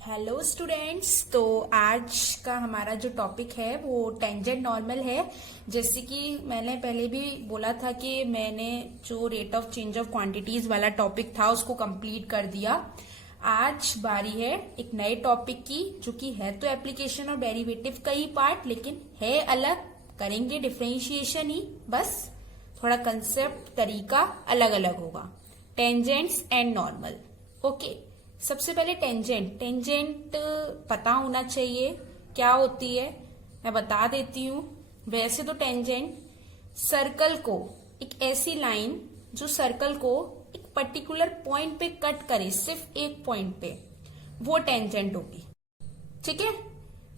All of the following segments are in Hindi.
Hello students. तो आज का हमारा जो टॉपिक है वो टेंजेंट नॉर्मल है। जैसे कि मैंने पहले भी बोला था कि मैंने जो rate of change of quantities वाला टॉपिक था उसको कंप्लीट कर दिया। आज बारी है एक नए टॉपिक की, जो कि है तो एप्लीकेशन और डेरिवेटिव का ही पार्ट, लेकिन है अलग। करेंगे डिफरेंशिएशन ही, बस थोड़ा कंसेप्ट तरीका अलग अलग होगा। Tangents and normal. ओके, सबसे पहले टेंजेंट पता होना चाहिए क्या होती है, मैं बता देती हूँ। वैसे तो टेंजेंट सर्कल को, एक ऐसी लाइन जो सर्कल को एक पर्टिकुलर पॉइंट पे कट करे, सिर्फ एक पॉइंट पे, वो टेंजेंट होगी। ठीक है।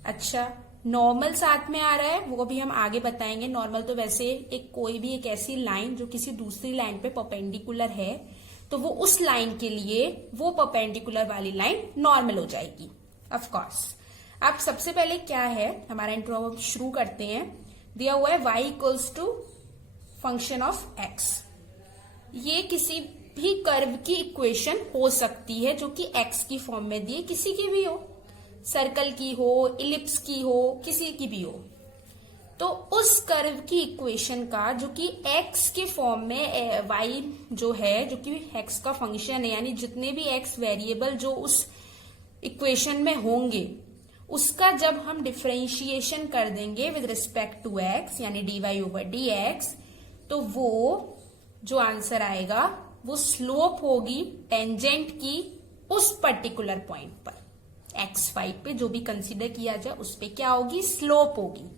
अच्छा, नॉर्मल साथ में आ रहा है, वो भी हम आगे बताएंगे। नॉर्मल तो वैसे कोई भी एक ऐसी लाइन जो किसी दूसरी लाइन पे परपेंडिकुलर है, तो वो उस लाइन के लिए वो परपेंडिकुलर वाली लाइन नॉर्मल हो जाएगी, ऑफ कोर्स। अब सबसे पहले क्या है, हमारा इंट्रो हम शुरू करते हैं। दिया हुआ है y equals to function of x। ये किसी भी कर्व की इक्वेशन हो सकती है जो कि x की फॉर्म में दी है, किसी की भी हो, सर्कल की हो, इलिप्स की हो, किसी की भी हो। तो उस कर्व की इक्वेशन का जो कि x के फॉर्म में y जो है, जो कि x का फंक्शन है, यानी जितने भी x वेरिएबल जो उस इक्वेशन में होंगे, उसका जब हम डिफरेंशिएशन कर देंगे विद रिस्पेक्ट टू x, यानी dy ओवर dx, तो वो जो आंसर आएगा वो स्लोप होगी टेंजेंट की उस पर्टिकुलर पॉइंट पर। x5 पे जो भी कंसीडर किया जाए उस पे क्या होगी, स्लोप होगी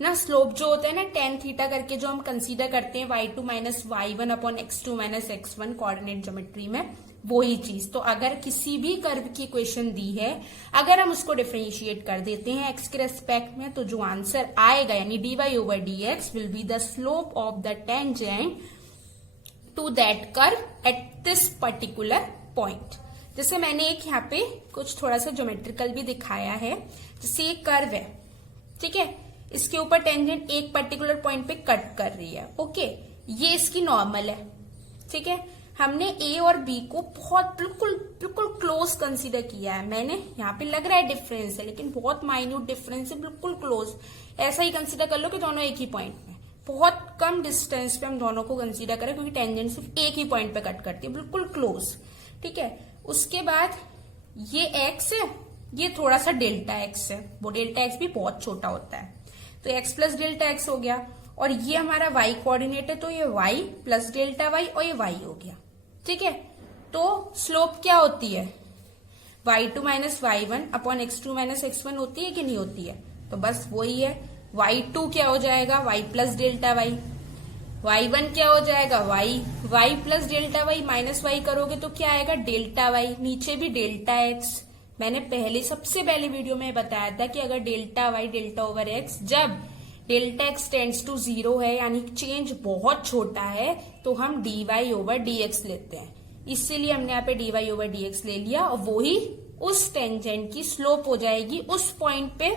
ना। स्लोप जो होता है ना, tan थीटा करके जो हम कंसीडर करते हैं y2 minus y1 upon x2 minus x1 coordinate geometry में, वही चीज। तो अगर किसी भी कर्व की इक्वेशन दी है, अगर हम उसको डिफरेंशिएट कर देते हैं x के रेस्पेक्ट में, तो जो आंसर आएगा यानी dy over dx will be the slope of the tangent to that curve at this particular point. जैसे मैंने एक यहाँ पे कुछ थोड़ा सा ज्योमेट्रिकल भी दिखाया है। जैसे ये कर्व है, ठीक है, इसके ऊपर टेंजेंट एक पर्टिकुलर पॉइंट पे कट कर रही है। ओके, ये इसकी नॉर्मल है। ठीक है, हमने ए और बी को बहुत बिल्कुल बिल्कुल क्लोज कंसीडर किया है। मैंने यहाँ पे लग रहा है डिफरेंस है, लेकिन बहुत माइन्यूट डिफरेंस है, बिल्कुल क्लोज। ऐसा ही कंसीडर कर लो कि दोनों एक ही पॉइंट में, बहुत कम डिस्टेंस पे हम दोनों को कंसीडर करें, क्योंकि टेंजेंट सिर्फ एक ही पॉइंट पे कट करती है, बिल्कुल क्लोज। ठीक है, उसके बाद ये एक्स है, ये थोड़ा सा डेल्टा एक्स है, वो डेल्टा एक्स भी बहुत छोटा होता है, तो x प्लस डेल्टा एक्स हो गया। और ये हमारा y कोऑर्डिनेट है, तो ये y प्लस डेल्टा y और ये y हो गया। ठीक है, तो स्लोप क्या होती है, y2 minus y1 upon x2 minus x1 होती है कि नहीं होती है, तो बस वही है। y2 क्या हो जाएगा, y plus delta y, y1 क्या हो जाएगा, y plus delta y, minus y करोगे तो क्या आएगा, डेल्टा y, नीचे भी डेल्टा x। मैंने पहले सबसे पहले वीडियो में बताया था कि अगर delta y delta over x, जब डेल्टा x टेंड्स टू 0 है, यानी चेंज बहुत छोटा है, तो हम dy ओवर dx लेते हैं। इसीलिए हमने यहाँ पे dy ओवर dx ले लिया, और वो ही उस टेंजेंट की स्लोप हो जाएगी उस पॉइंट पे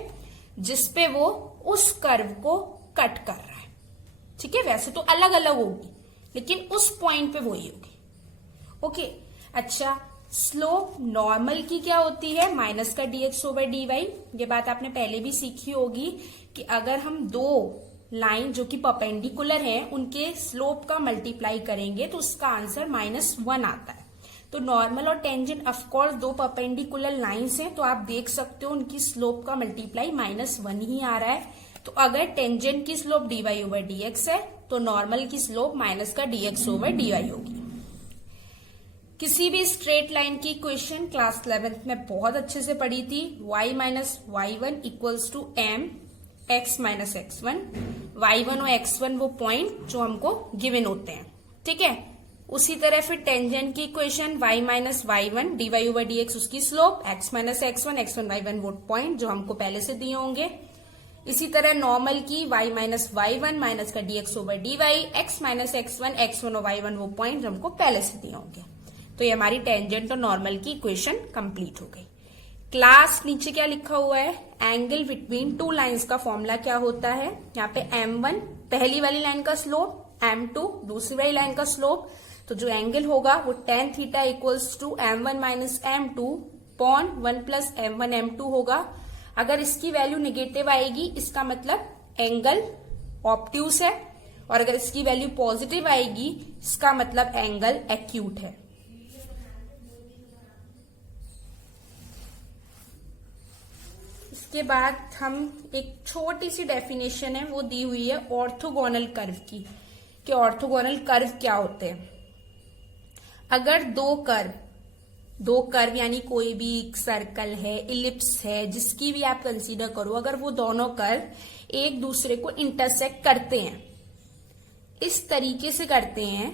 जिसपे वो उस कर्व को कट कर रहा है। ठीक है, वैसे तो अलग अलग होगी, लेकिन उस पॉइंट पे वही होगी। ओके, अच्छा, स्लोप नॉर्मल की क्या होती है, माइनस का dx ओवर dy। ये बात आपने पहले भी सीखी होगी कि अगर हम दो लाइन जो कि परपेंडिकुलर है उनके स्लोप का मल्टीप्लाई करेंगे तो उसका आंसर -1 आता है। तो नॉर्मल और टेंजेंट ऑफकोर्स दो परपेंडिकुलर लाइंस हैं, तो आप देख सकते हो उनकी स्लोप का मल्टीप्लाई -1 ही आ रहा है। तो अगर टेंजेंट की स्लोप dy ओवर dx है, तो नॉर्मल की स्लोप माइनस का dx ओवर dy होगी। किसी भी स्ट्रेट लाइन की इक्वेशन क्लास 11th में बहुत अच्छे से पढ़ी थी, y minus y1 equals to m x minus x1। y1 और x1 वो पॉइंट जो हमको गिवन होते हैं। ठीक है, उसी तरह फिर टेंजेंट की equation y minus y1 dy over dx उसकी slope, x minus x1 x1 y1 वो पॉइंट जो हमको पहले से दिए होंगे। इसी तरह नॉर्मल की y माइनस y1 माइनस का dx over dy, x minus x1 x1 और y1 वो पॉइंट जो हमको पहले से दिए होंगे। तो ये हमारी टेंजेंट और नॉर्मल की इक्वेशन कंप्लीट हो गई। क्लास नीचे क्या लिखा हुआ है, एंगल बिटवीन टू लाइंस का फॉर्मूला क्या होता है। यहाँ पे m1 पहली वाली लाइन का स्लोप, m2 दूसरी वाली लाइन का स्लोप, तो जो एंगल होगा वो tan theta equals to m1 minus m2 upon 1 plus m1 m2 होगा। अगर इसकी वैल्यू निगेटिव आएगी इसका मतलब एंगल ऑब्ट्यूस है, और अगर इसकी वैल्यू पॉजिटिव आएगी इसका मतलब एंगल एक्यूट है। इसके बाद हम एक छोटी सी डेफिनेशन है वो दी हुई है ऑर्थोगोनल कर्व की, कि ऑर्थोगोनल कर्व क्या होते हैं। अगर दो कर्व यानी कोई भी सर्कल है, इलिप्स है, जिसकी भी आप कंसीडर करो, अगर वो दोनों कर्व एक दूसरे को इंटरसेक्ट करते हैं, इस तरीके से करते हैं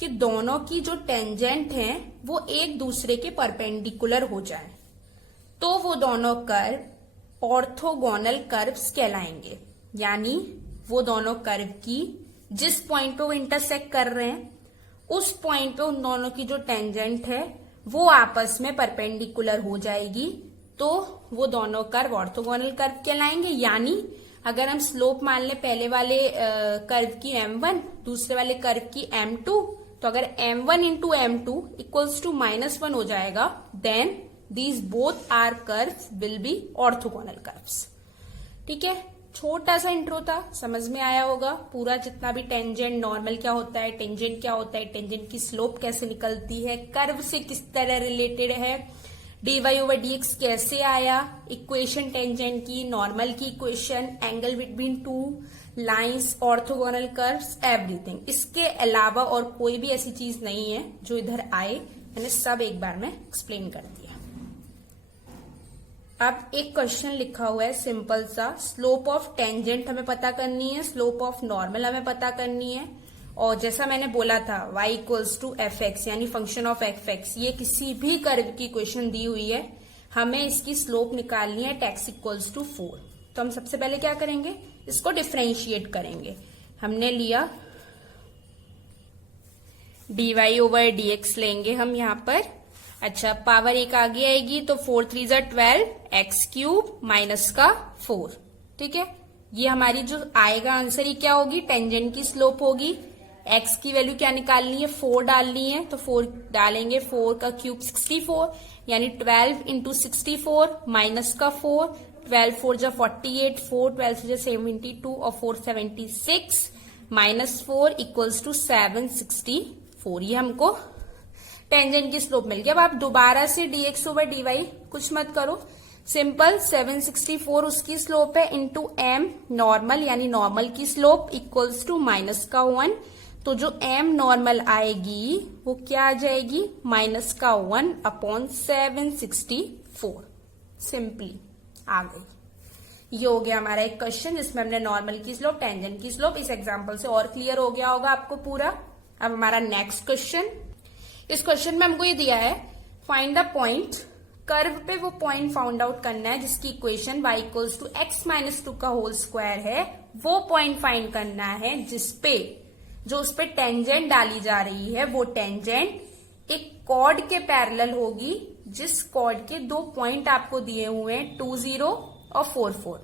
कि दोनों की जो टेंजेंट हैं वो एक दूसरे के परपेंडिकुलर हो जाए, तो वो दोनों कर्व ऑर्थोगोनल कर्व्स कहलाएंगे। यानी वो दोनों कर्व की जिस पॉइंट पे वो इंटरसेक्ट कर रहे हैं उस पॉइंट पे उन दोनों की जो टेंजेंट है वो आपस में परपेंडिकुलर हो जाएगी, तो वो दोनों कर्व ऑर्थोगोनल कर्व कहलाएंगे। यानी अगर हम स्लोप मान लें पहले वाले कर्व की m1, दूसरे वाले कर्व की m2, तो अगर m1 into m2 equals to -1 हो जाएगा, then these both are curves will be orthogonal curves. ठीक है, छोटा सा इंट्रो था, समझ में आया होगा। पूरा जितना भी टेंजेंट नॉर्मल क्या होता है, टेंजेंट क्या होता है, टेंजेंट की स्लोप कैसे निकलती है, कर्व से किस तरह रिलेटेड है, dy/dx कैसे आया, इक्वेशन टेंजेंट की, नॉर्मल की equation, angle between two lines, orthogonal curves, everything. इसके अलावा और कोई भी ऐसी चीज नहीं है जो इधर आए, मैंने सब एक बार में एक्सप्लेन कर दिया। अब एक क्वेश्चन लिखा हुआ है सिंपल सा, स्लोप ऑफ टेंजेंट हमें पता करनी है, स्लोप ऑफ नॉर्मल हमें पता करनी है, और जैसा मैंने बोला था y इक्वल्स टू fx यानी फंक्शन ऑफ fx, ये किसी भी कर्व की इक्वेशन दी हुई है, हमें इसकी स्लोप निकालनी है x इक्वल्स टू 4। तो हम सबसे पहले क्या करेंगे, इसको डिफरेंशिएट करेंगे। हमने लिया dy/dx लेंगे हम यहाँ पर, अच्छा पावर एक आगे आएगी तो 4 3 जा 12 x³ माइनस का 4। ठीक है, ये हमारी जो आएगा आंसर ही क्या होगी, टेंजेंट की स्लोप होगी। x की वैल्यू क्या निकालनी है, 4 डालनी है, तो 4 डालेंगे, 4 का क्यूब 64 यानी 12 इंटू 64 माइनस का 4, 12 4 जा 48, 4 12 जा 72 और 4 76 माइनस 4 इक्वल्स टू 764। ये हमको टेंजेंट की स्लोप मिल गई। अब आप दोबारा से dx/dy कुछ मत करो, सिंपल 764 उसकी स्लोप है इंटू m नॉर्मल यानी नॉर्मल की स्लोप इक्वल्स टू माइनस का 1, तो जो m नॉर्मल आएगी वो क्या आ जाएगी, माइनस का 1 अपॉन 764। सिंपली आ गई। ये हो गया हमारा एक क्वेश्चन जिसमें हमने नॉर्मल की स्लोप, टेंजेंट की स्लोप, इस एग्जाम्पल से और क्लियर हो गया होगा आपको पूरा। अब हमारा नेक्स्ट क्वेश्चन, इस क्वेश्चन में हमको ये दिया है फाइंड द पॉइंट, कर्व पे वो पॉइंट फाउंड आउट करना है जिसकी equation y equals to x-2 का होल स्क्वायर है, वो पॉइंट फाइंड करना है जिसपे जो उस पे टेंजेंट डाली जा रही है वो टेंजेंट एक कॉर्ड के पैरेलल होगी, जिस कॉर्ड के दो पॉइंट आपको दिए हुए हैं 2 0 और 4 4।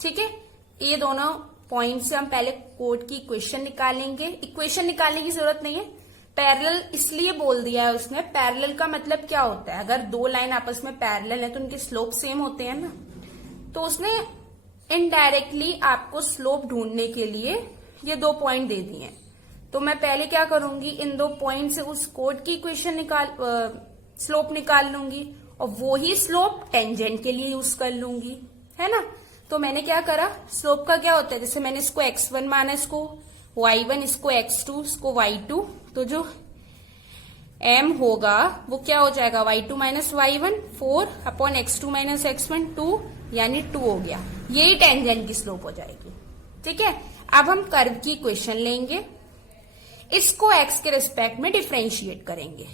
ठीक है, ये दोनों पॉइंट से हम पहले कॉर्ड की इक्वेशन निकालेंगे। इक्वेशन निकालने की जरूरत नहीं है, पैरेलल इसलिए बोल दिया है उसने। पैरेलल का मतलब क्या होता है, अगर दो लाइन आपस में पैरेलल है तो उनके स्लोप सेम होते हैं ना, तो उसने इनडायरेक्टली आपको स्लोप ढूंढने के लिए ये दो पॉइंट दे दिए हैं। तो मैं पहले क्या करूंगी, इन दो पॉइंट से उस कोड की इक्वेशन स्लोप निकाल लूंगी और वो ही स्लोप टेंजेंट के लिए यूज कर लूंगी, है ना। तो मैंने क्या करा, स्लोप का क्या होता है, जैसे मैंने इसको x1 माना, इसको y1, इसको x2, इसको y2, तो जो m होगा वो क्या हो जाएगा, y2 minus y1 4 upon x2 minus x1 2 यानी 2 हो गया। यही टेंजेंट की स्लोप हो जाएगी। ठीक है, अब हम कर्व की इक्वेशन लेंगे, इसको x के रिस्पेक्ट में डिफरेंशिएट करेंगे,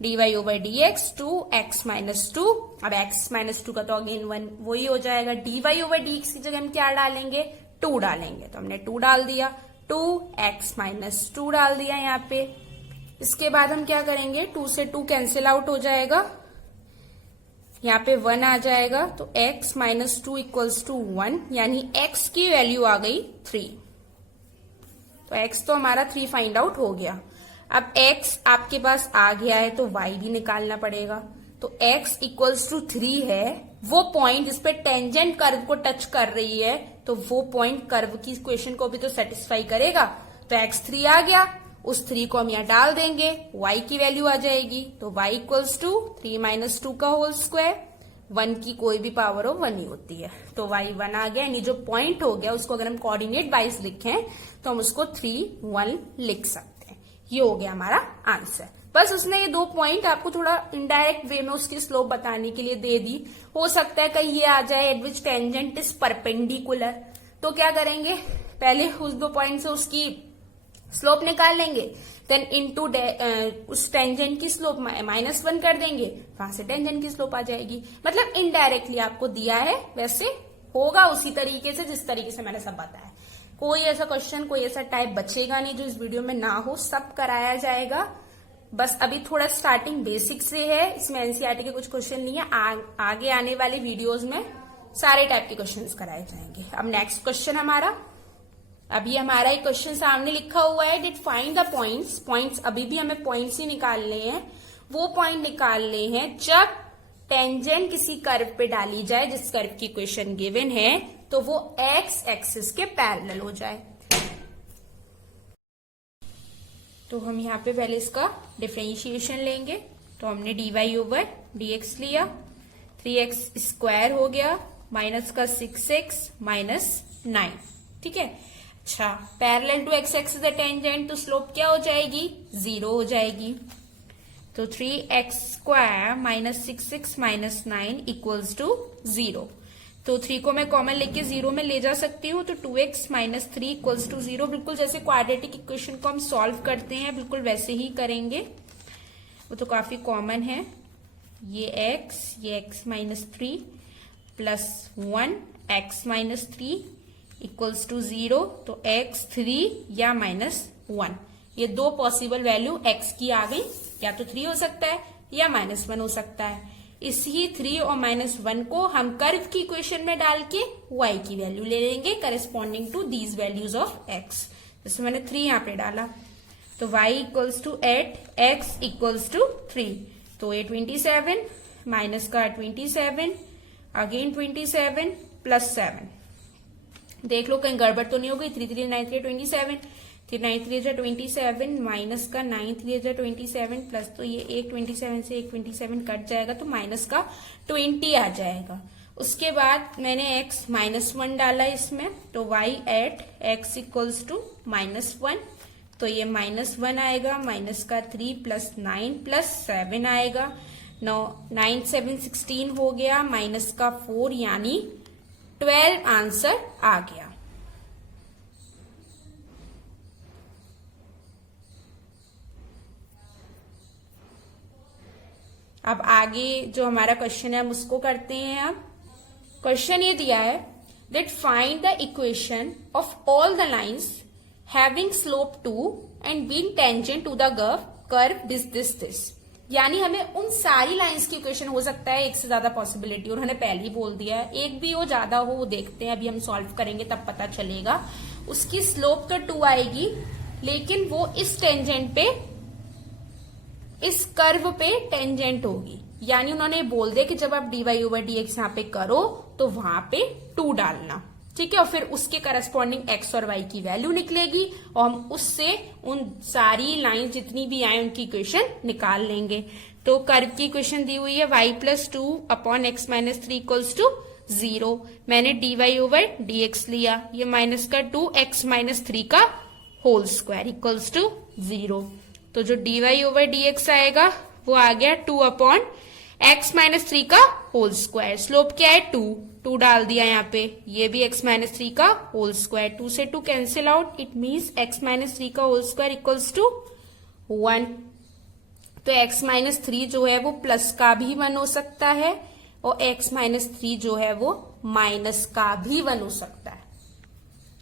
dy/dx 2x माइनस 2। अब x माइनस 2 का तो अगेन 1 वही हो जाएगा, dy/dx की जगह हम क्या डालेंगे, 2 डालेंगे, तो हमने 2 डाल दिया, 2x माइनस 2 डाल दिया यहाँ पे। इसके बाद हम क्या करेंगे, 2 से 2 कैंसिल आउट हो जाएगा, यहाँ पे 1 आ जाएगा, तो x माइनस 2 इक्वल्स टू 1 यानी x की वैल्यू आ गई 3। तो x तो हमारा 3 फाइंड आउट हो गया। अब x आपके पास आ गया है तो y भी निकालना पड़ेगा। तो x इक्वल्स टू 3 है, वो पॉइंट जिस पे टेंजेंट कर्व को टच कर रही है, तो वो पॉइंट कर्व की इक्वेशन को भी तो सेटिस्फाई करेगा। तो x3 आ गया, उस 3 को हम यहाँ डाल देंगे, y की वैल्यू आ जाएगी। तो y इक्वल्स टू 3 माइनस 2 का होल स्क्वायर, 1 की कोई भी पावर हो 1 ही होती है। तो y 1 आ गया, यानी जो पॉइंट हो गया उसको अगर हम कोऑर्डिनेट वाइज लिखें तो हम उसको 3, 1 लिख सकते हैं। ये हो गया हमारा आंसर। बस उसने ये 2 पॉइंट आपको थोड़ा इनडायरेक्ट वे में उसकी स्लोप बताने के लिए दे दी। हो सकता है कहीं ये आ जाए eight which tangent is perpendicular, तो क्या करेंगे, पहले उस 2 पॉइंट से उसकी स्लोप निकाल लेंगे, देन इनटू उस टेंजेंट की स्लोप -1 कर देंगे, वहां से टेंजेंट की स्लोप आ जाएगी। मतलब इनडायरेक्टली आपको दिया है, वैसे होगा उसी तरीके से जिस तरीके से मैंने सब बताया। कोई ऐसा क्वेश्चन, कोई ऐसा टाइप बचेगा नहीं जो इस वीडियो में ना हो, सब कराया जाएगा। बस अभी थोड़ा स्टार्टिंग बेसिक से है, इसमें एनसीईआरटी के कुछ क्वेश्चन नहीं है, आगे आने वाले वीडियोज में सारे टाइप के क्वेश्चंस कराए जाएंगे। अब नेक्स्ट क्वेश्चन हमारा, अभी हमारा एक क्वेश्चन सामने लिखा हुआ है, did find the points. Points अभी भी हमें पॉइंट्स ही निकालने हैं। वो पॉइंट निकालने हैं जब टेंजेंट किसी कर्व पे डाली जाए, जिस कर्व की इक्वेशन गिवन है, तो वो एक्स एक्सिस के पैरेलल हो जाए। तो हम यहाँ पे पहले इसका डिफरेंशिएशन लेंगे। तो हमने dy ओवर dx लिया, 3x स्क्वायर हो गया, माइनस का 6x माइनस 9, ठीक है। अच्छा, parallel to x axis the tangent, तो स्लोप क्या हो जाएगी, 0 हो जाएगी। तो 3x square minus 6x minus 9 equals to 0। तो 3 को मैं कॉमन लेके 0 में ले जा सकती हूँ, तो 2x माइनस 3 इक्वल्स टू 0। बिल्कुल जैसे क्वाड्रेटिक इक्वेशन को हम सॉल्व करते हैं, बिल्कुल वैसे ही करेंगे, वो तो काफी कॉमन है। ये x minus 3 plus 1 x minus 3 equals to 0। तो x 3 या माइनस 1, ये 2 पॉसिबल वैल्यू x की आ गई, या तो 3 हो सकता है या -1 हो सकता है। इसी 3 और -1 को हम कर्व की इक्वेशन में डाल के y की वैल्यू ले लेंगे corresponding to these values of x। जैसे मैंने 3 यहाँ पे डाला, तो y equals to 8, x equals to 3। तो ये 27 माइनस का 27, अगेन 27 प्लस 7। देख लो कहीं गड़बड़ तो नहीं हो गई। 3 3 9 3 27, 3 9 3 27 माइनस का 9 3 27 प्लस, तो ये एक 27 से एक 27 कट जाएगा, तो माइनस का 20 आ जाएगा। उसके बाद मैंने x -1 डाला इसमें, तो y at x equals to -1, तो ये -1 आएगा, माइनस का 3 प्लस 9 प्लस 7 आएगा। 9 7 16 हो गया, माइनस का 4 यानी 12 आंसर आ गया। अब आगे जो हमारा क्वेश्चन है हम उसको करते हैं। अब क्वेश्चन ये दिया है, that find the equation of all the lines having slope 2 and being tangent to the curve this. यानी हमें उन सारी लाइंस की इक्वेशन, हो सकता है एक से ज्यादा पॉसिबिलिटी, उन्होंने पहले ही बोल दिया है, एक भी हो ज्यादा हो, वो देखते हैं, अभी हम सॉल्व करेंगे तब पता चलेगा। उसकी स्लोप तो 2 आएगी, लेकिन वो इस टेंजेंट पे, इस कर्व पे टेंजेंट होगी। यानी उन्होंने बोल दिया कि जब आप dy ओवर dx यहाँ पे करो तो वहां पे 2 डालना, ठीक है, और फिर उसके करस्पॉन्डिंग x और y की वैल्यू निकलेगी, और हम उससे उन सारी लाइन जितनी भी आए उनकी इक्वेशन निकाल लेंगे। तो कर्व की इक्वेशन दी हुई है y plus 2 upon x minus 3 equals to 0। मैंने dy ओवर dx लिया, ये माइनस का 2x माइनस 3 का होल स्क्वायर इक्वल्स टू 0। तो जो dy ओवर dx आएगा वो आ गया 2 अपॉन x माइनस 3 का होल स्क्वायर। स्लोप क्या है 2 डाल दिया यहाँ पे, ये भी x माइनस 3 का होल स्क्वायर, 2 से 2 cancel out, it means x minus 3 का होल स्क्वायर इक्वल्स टू 1। तो x माइनस 3 जो है वो प्लस का भी 1 हो सकता है, और x माइनस 3 जो है वो माइनस का भी 1 हो सकता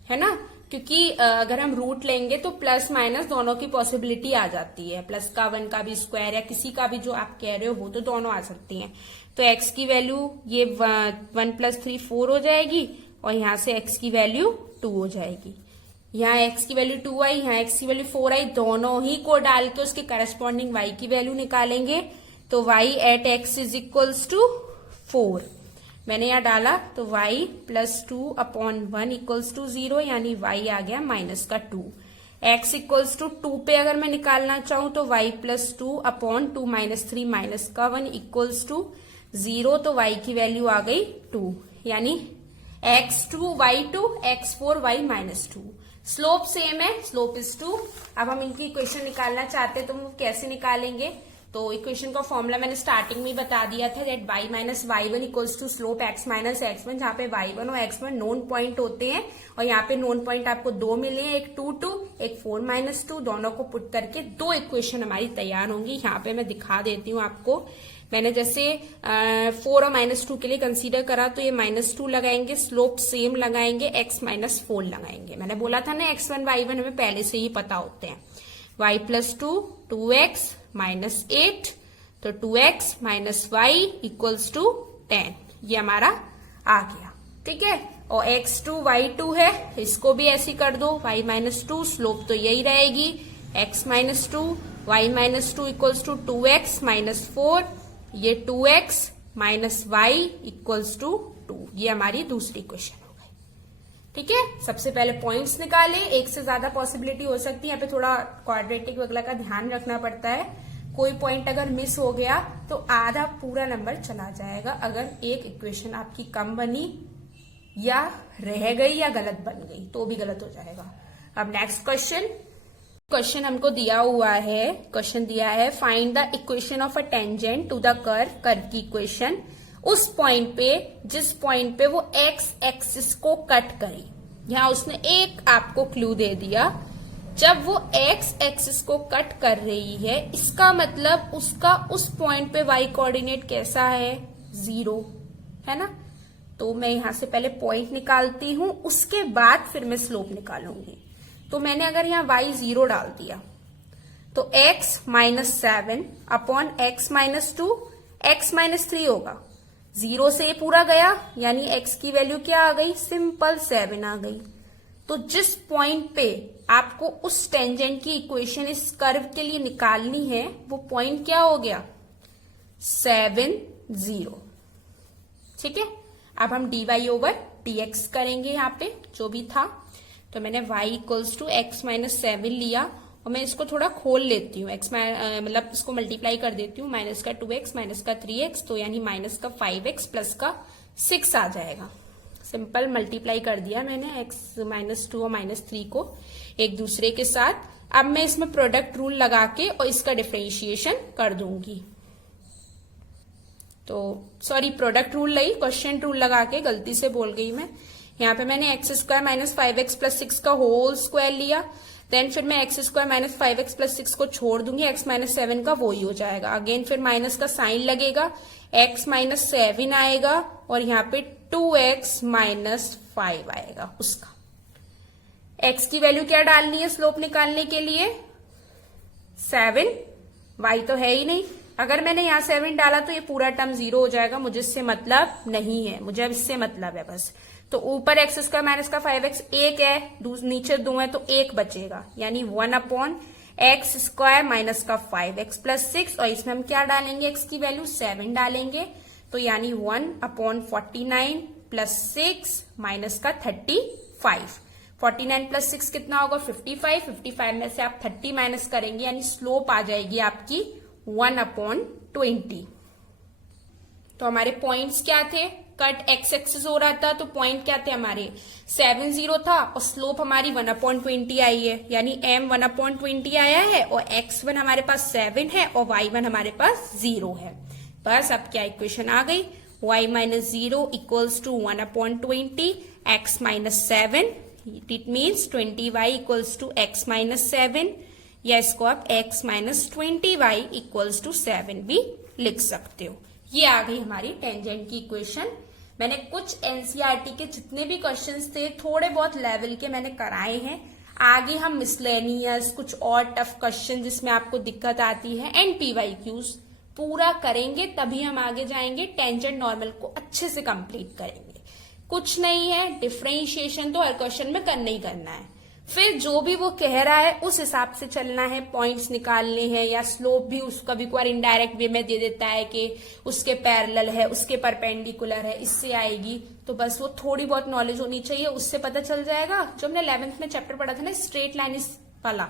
है ना, क्योंकि अगर हम रूट लेंगे तो प्लस माइनस दोनों की पॉसिबिलिटी आ जाती है, प्लस का 1 का भी स्क्वायर या किसी का भी जो आप कह रहे हो वो तो दोनों आ सकती हैं। तो x की वैल्यू ये 1 प्लस 3 4 हो जाएगी, और यहाँ से x की वैल्यू 2 हो जाएगी। यहाँ x की वैल्यू 2 आई, यहाँ x की वैल्यू 4 आई, दोनों ही को डाल के उसके करस्पॉन्डिंग y की वैल्यू निकालेंगे, तो y at x is equals to 4। मैंने यहाँ डाला तो y plus 2 upon 1 equals to 0, यानी y आ गया माइनस का 2। x इक्वल्स टू 2 पे अगर मैं निकालना चाहूं तो y plus 2 upon 2 minus 3 minus का 1 इक्वल्स टू 0, तो y की वैल्यू आ गई 2, यानी x2 y2 x4 y minus 2। Slope same है, स्लोप इज 2। अब हम इनकी इक्वेशन निकालना चाहते हैं तो हम कैसे निकालेंगे? तो इक्वेशन का फॉर्मूला मैंने स्टार्टिंग में बता दिया था, that y minus y1 equals to slope x minus x1, जहां पे y1 और x1 नोन पॉइंट होते हैं और यहाँ पे नोन पॉइंट आपको दो मिले हैं, एक 2 2 एक 4 माइनस 2। दोनों को पुट करके दो इक्वेशन हमारी तैयार होंगी। यहाँ पे मैं दिखा देती हूँ आपको। मैंने जैसे 4 और माइनस 2 के लिए कंसीडर करा तो ये माइनस 2 लगाएंगे, स्लोप सेम लगाएंगे, x माइनस 4 लगाएंगे। मैंने बोला था ना x1 y1 हमें पहले से ही पता होते हैं। y प्लस 2 2x माइनस 8, तो 2x minus Y equals to 10, ये हमारा आ गया। ठीक है, और x2 y2 है, इसको भी ऐसे कर दो, y माइनस 2, स्लोप तो यही रहेगी, x minus 2 y minus 2 equals to 2x minus 4, ये 2x minus Y equals to 2, ये हमारी दूसरी क्वेश्चन हो गई। ठीक है, सबसे पहले पॉइंट्स निकाले, एक से ज्यादा पॉसिबिलिटी हो सकती है, यहाँ पे थोड़ा क्वाड्रेटिक वगैरह का ध्यान रखना पड़ता है। कोई पॉइंट अगर मिस हो गया तो आधा पूरा नंबर चला जाएगा, अगर एक इक्वेशन आपकी कम बनी या रह गई या गलत बन गई तो भी गलत हो जाएगा। अब नेक्स्ट क्वेश्चन हमको दिया हुआ है, क्वेश्चन दिया है find the equation of a tangent to the curve की इक्वेशन उस पॉइंट पे जिस पॉइंट पे वो एक्स एक्सिस को कट करे। यहाँ उसने एक आपको क्लू दे दिया, जब वो एक्स एक्सिस को कट कर रही है, इसका मतलब उसका उस पॉइंट पे वाई कोऑर्डिनेट कैसा है? 0 है ना। तो मैं यहां से पहले पॉइंट निकालती हूं, उसके बाद फिर मैं स्लोप निकालूंगी। तो मैंने अगर यहाँ y 0 डाल दिया तो x minus 7 upon x minus 2 x minus 3 होगा। 0 से पूरा गया, यानी x की वैल्यू क्या आ गई? सिंपल 7 आ गई। तो जिस पॉइंट पे आपको उस टेंजेंट की इक्वेशन इस कर्व के लिए निकालनी है, वो पॉइंट क्या हो गया? 7 0। ठीक है, अब हम dy ओवर dx करेंगे यहाँ पे जो भी था। तो मैंने y equals to x minus 7 लिया और मैं इसको थोड़ा खोल लेती हूँ, x मतलब इसको मल्टीप्लाई कर देती हूँ, माइनस का 2x माइनस का 3x, तो यानी माइनस का 5x प्लस का 6 आ जाएगा। सिंपल मल्टीप्लाई कर दिया मैंने x माइनस 2 और माइनस 3 को एक दूसरे के साथ। अब मैं इसमें प्रोडक्ट रूल लगा के और इसका डिफरेंशिएशन कर दूंगी। तो सॉरी, प्रोडक्ट रूल नहीं, क्वेश्चन रूल लगा के गलती से बोल गई मैं। यहाँ पे मैंने x square minus 5x plus 6 का होल स्क्वायर लिया, देन फिर मैं x square minus 5x plus 6 को छोड़ दूंगी, x माइनस 7 का वो ही हो जाएगा। अगेन फिर माइनस का साइन लगेगा, x माइनस 7 आएगा और यहाँ पे 2x माइनस 5 आएगा उसका। x की वैल्यू क्या डालनी है स्लोप निकालने के लिए? 7, y तो है ही नहीं। अगर मैंने यहाँ 7 डाला तो ये पूरा टर्म 0 हो जाएगा, मुझे इससे मतलब नहीं है, मुझे अब इससे मतलब है बस। तो ऊपर एक्स स्क्वायर माइनस का 5x 1 है, नीचे 2 है तो 1 बचेगा, यानी 1 अपॉन एक्स स्क्वायर माइनस का 5x प्लस 6, और इसमें हम क्या डालेंगे? x की वैल्यू 7 डालेंगे, तो यानी 1 अपॉन 49 प्लस 6 माइनस का 35। 49 प्लस 6 कितना होगा? 55। 55 में से आप 30 माइनस करेंगे, यानी स्लोप आ जाएगी आपकी 1 अपॉन 20। तो हमारे पॉइंट्स क्या थे? कट एक्स एक्सिस हो रहा था, तो पॉइंट क्या थे हमारे? 7 0 था और स्लोप हमारी 1 अपॉन 20 आई है, यानी m 1 अपॉन 20 आया है और x1 हमारे पास 7 है और y1 हमारे पास 0 है। बस अब क्या इक्वेशन आ गई? y minus 0 equals to 1 upon 20 x minus 7, it means 20y equals to x minus 7, या इसको आप x minus 20y equals to 7 भी लिख सकते हो। ये आ गई हमारी टेंजेंट की इक्वेशन। मैंने कुछ एनसीईआरटी के जितने भी क्वेश्चंस थे थोड़े बहुत लेवल के मैंने कराए हैं। आगे हम मिसलेनियस, कुछ और टफ क्वेश्चन जिसमें आपको दिक्कत आती है, एंड पीवाईक्यूज पूरा करेंगे, तभी हम आगे जाएंगे। टेंजेंट नॉर्मल को अच्छे से कंप्लीट करेंगे। कुछ नहीं है, डिफरेंशिएशन तो हर क्वेश्चन में करना ही करना है। फिर जो भी वो कह रहा है उस हिसाब से चलना है, पॉइंट्स निकालने हैं, या स्लोप भी उसका भी कोई इनडायरेक्ट वे में दे देता है कि उसके पैरेलल है, उसके परपेंडिकुलर है, इससे आएगी। तो बस वो थोड़ी बहुत नॉलेज होनी चाहिए, उससे पता चल जाएगा। जो हमने 11th में चैप्टर पढ़ा था ना, स्ट्रेट लाइन वाला,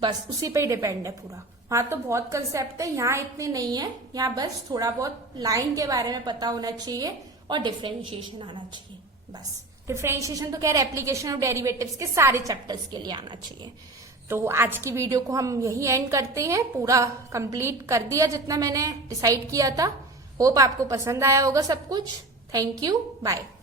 बस उसी पे ही डिपेंड है पूरा। हाँ, तो बहुत कंसेप्ट है, यहाँ इतने नहीं है, यहाँ बस थोड़ा बहुत लाइन के बारे में पता होना चाहिए और डिफरेंशिएशन आना चाहिए। बस डिफरेंशिएशन तो कह रहे एप्लीकेशन ऑफ डेरिवेटिव्स के सारे चैप्टर्स के लिए आना चाहिए। तो आज की वीडियो को हम यही एंड करते हैं, पूरा कंप्लीट कर दिया जितना मैंने डिसाइड किया था। होप आपको पसंद आया होगा सब कुछ। Thank you, bye.